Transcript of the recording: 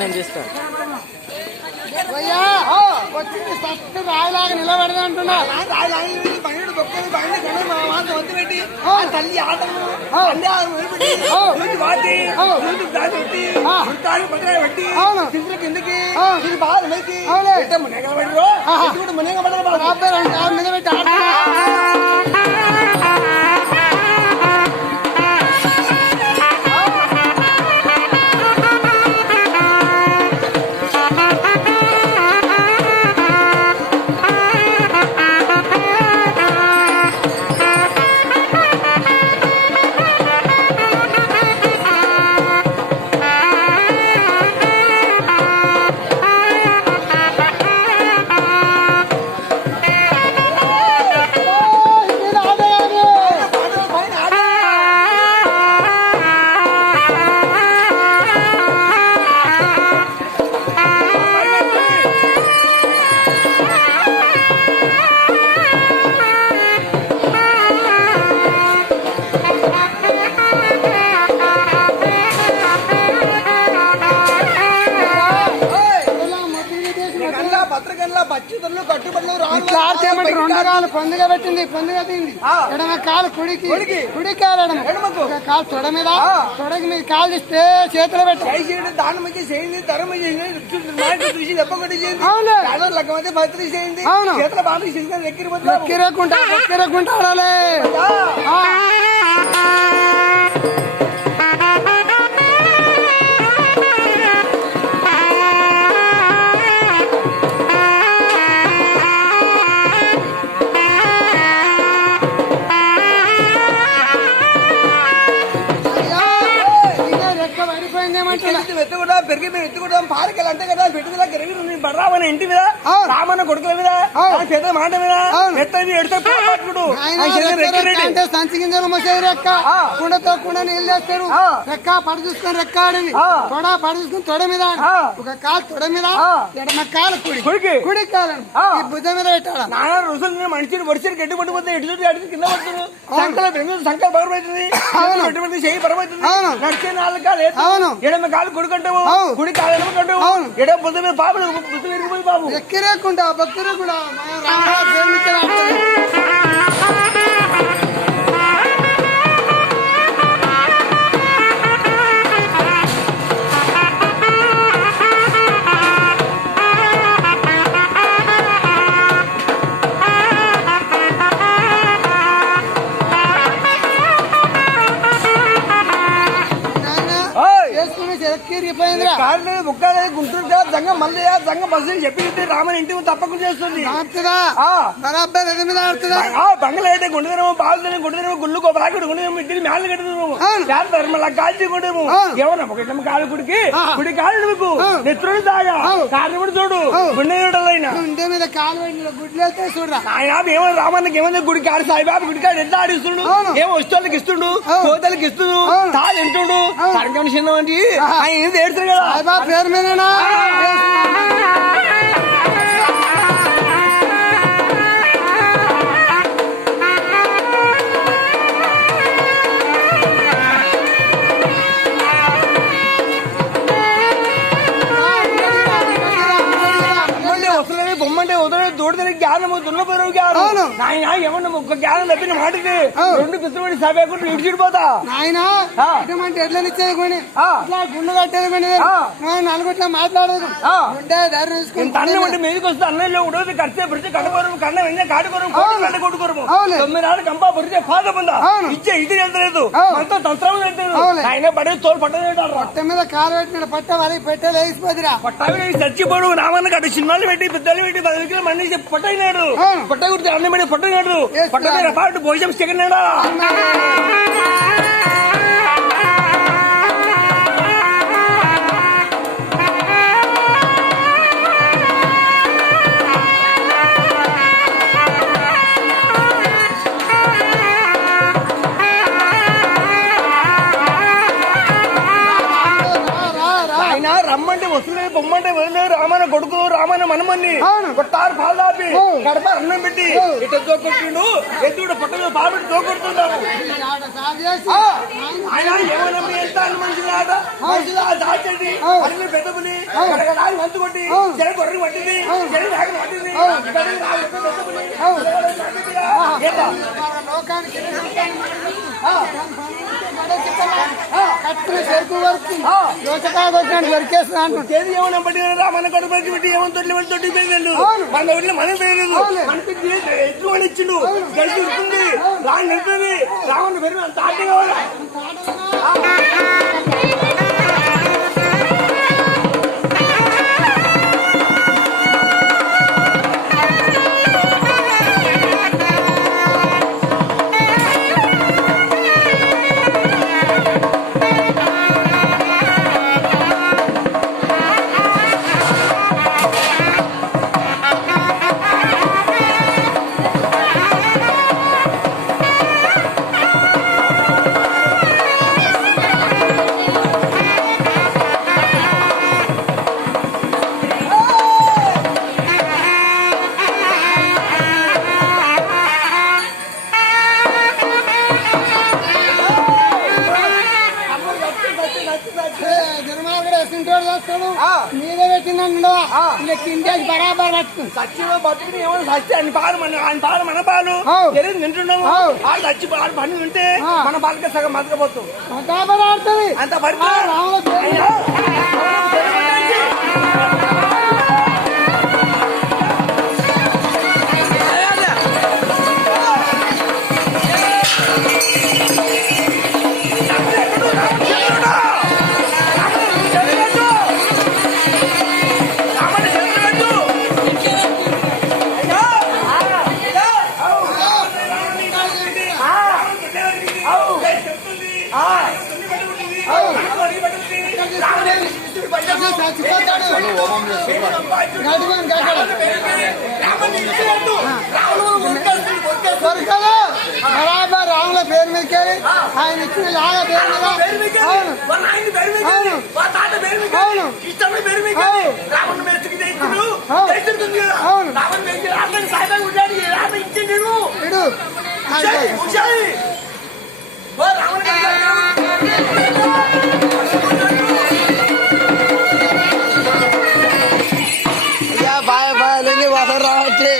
నేను చేస్తాను రాయలాగా నిలబడదా అంటున్నా పెట్టి తల్లి ఆటలు కిందకి బాగా మీద పెట్టి పొందుగా పెట్టింది పొందుగా తింది ఎడమ కాలు కుడికి కుడి కాలు ఎడమ కాలు తొడ మీద తొడకి మీద కాలు తీస్తే చేతిలో పెట్టి దాని మంచి చేయింది తర చూసి చెప్పకటి చేయింది భద్ర చేయింది చేతుల బాగా ఎక్కిరకుంటా ఆడాలి పెరిగి మేము ఎత్తుకుంటాం పాలకెళ్ళి అంటే కదా పెట్టుదల గిరవి బడరామని ఇంటి మీద రామన్న కొడుకుల మీద పెద్ద మాట మీద సంచి గింజలు మోసేది రెక్క కుండతో కుండ నీళ్ళు వేస్తారు రెక్క పడి చూసుకొని రెక్క ఆడింది తొడ పడి చూసుకొని తొడ మీద ఒక కాలు తొడ మీద ఎడమ కాలు కుడి కాలం ఈ భుజం మీద పెట్టాడు నాన్న రుసులు మనిషిని వడిసి గడ్డి పడిపోతే ఎటు చూసి అడిగి కింద పడుతుంది సంకల బెంగళూరు సంకల బరువుతుంది ఎటువంటి చేయి బరువుతుంది నడిచే 4 కాలు ఎడమ కాలు కొడుకుంటావు గుడి కాలు ఎడమకుంటావు ఎడమ బుద్ధ మీద బాబు బుద్ధ విరిగిపోయి బాబు ఎక్కిరేకుంటా భక్తులు కూడా గుంటూరు జంగ మల్లయ్య జంగ బస్సు చెప్పి రామని ఇంటి తప్పకుండా చేస్తుంది బంగ్లా అయితే గుండెదనము బాగుందని గుండెదనము గుళ్ళుకో బాగుడు గుండెదము ఇంటిని మేళ కట్టుదాము మళ్ళీ కాల్చి గుండెము ఏమన్నా ఒక కాలు గుడికి గుడి కాలు నువ్వు నెత్రుడు తాగా కారణముడు చూడు గుండె గుండె మీద కాలు గుడ్లు వెళ్తే చూడరా ఆయన ఏమో రామన్నకి ఏమన్నా గుడి కాడు సాయిబాబు గుడి కాడు ఎట్లా ఆడిస్తుండు ఏమో వస్తువులకి ఇస్తుండు కోతలకి ఇస్తుండు తాళ్ళు తింటుండు కరెంట్ చిన్నవంటి ఆయన ఏం ఏడుతారు కదా సాయిబాబు పేరు మీదనా బొమ్మంటే వదలే దూడదని జ్ఞానము దున్నపోయిన జ్ఞానం నాయన ఏమన్నా ఒక్క జ్ఞానం తప్పిన మాటికి 2 పిత్రుడి సభకు ఇడిచిడిపోతా నాయన అంటే ఎట్లా ఇచ్చేది కొని ఇట్లా గుండు కట్టేది కొని నలుగుట్లా మాట్లాడదు అంటే మీదకి వస్తే అన్నయ్యలో ఉడవది కడితే పడితే కడపరం కన్న వెన్న కాడుకోరం కోట కొట్టుకోరము 9 నాడు కంపా పడితే పాద పొందా ఇచ్చే ఇది వెళ్తలేదు మొత్తం తంత్రం వెళ్తలేదు ఆయన పడే తోడు పట్టలేదు పట్ట మీద కాలు పెట్టినాడు పట్ట వాళ్ళకి పెట్టే లేచిపోతురా పట్ట చచ్చిపోడు రామన్న కట్ట సినిమాలు పెట్టి పెద్దలు పెట్టి 10 కిలో మంది పొట్టయినాడు పొట్ట గురించి అన్నం పెట్టి పొట్టయినాడు పొట్ట మీద పాటు భోజనం చెక్కనాడా వదిలే రామన్న కొడుకు రామన్న మనమని కొట్టారు పాలు దాపి కడప అన్నం పెట్టి ఇట్లా తోకొట్టిండు ఎద్దుడు పొట్ట మీద పాలు తోకొడుతున్నాడు ఆయన ఏమనమ్మి ఎంత మనుషులు ఆట మనుషులు దాచేది అన్ని పెద్ద పులి వంతు కొట్టి జన గొర్రె పట్టింది జన వేగం పట్టింది ఏమన్నా పట్టి రామన్న కొడుకు పెట్టి ఏమో తొట్టి తొట్టి పేదలు మన ఊళ్ళో మనం పేదలు మనకి ఎట్లు అని ఇచ్చిండు గడిచి ఉంటుంది రాని నిలుతుంది రావణ పేరు అంత ఆట కావాలి మీరే పెట్టిందండి తింటేసి బరాబర్ పట్టుకుని సచ్చిలో బతుకుని ఏమో సచ్చి ఆయన పాలు మన పాలు తెలియదు తింటున్నాము వాళ్ళు సచ్చి పాలు పని తింటే మన పాలకే సగం బతకపోతాం అంత పడుతుంది బరాబర్ రాముల పేరు మీదకి ఆయన ఇచ్చిన లాగా పేరు మీద బాయ్ బాయ్ లేంగి వాటర్ రావచ్చే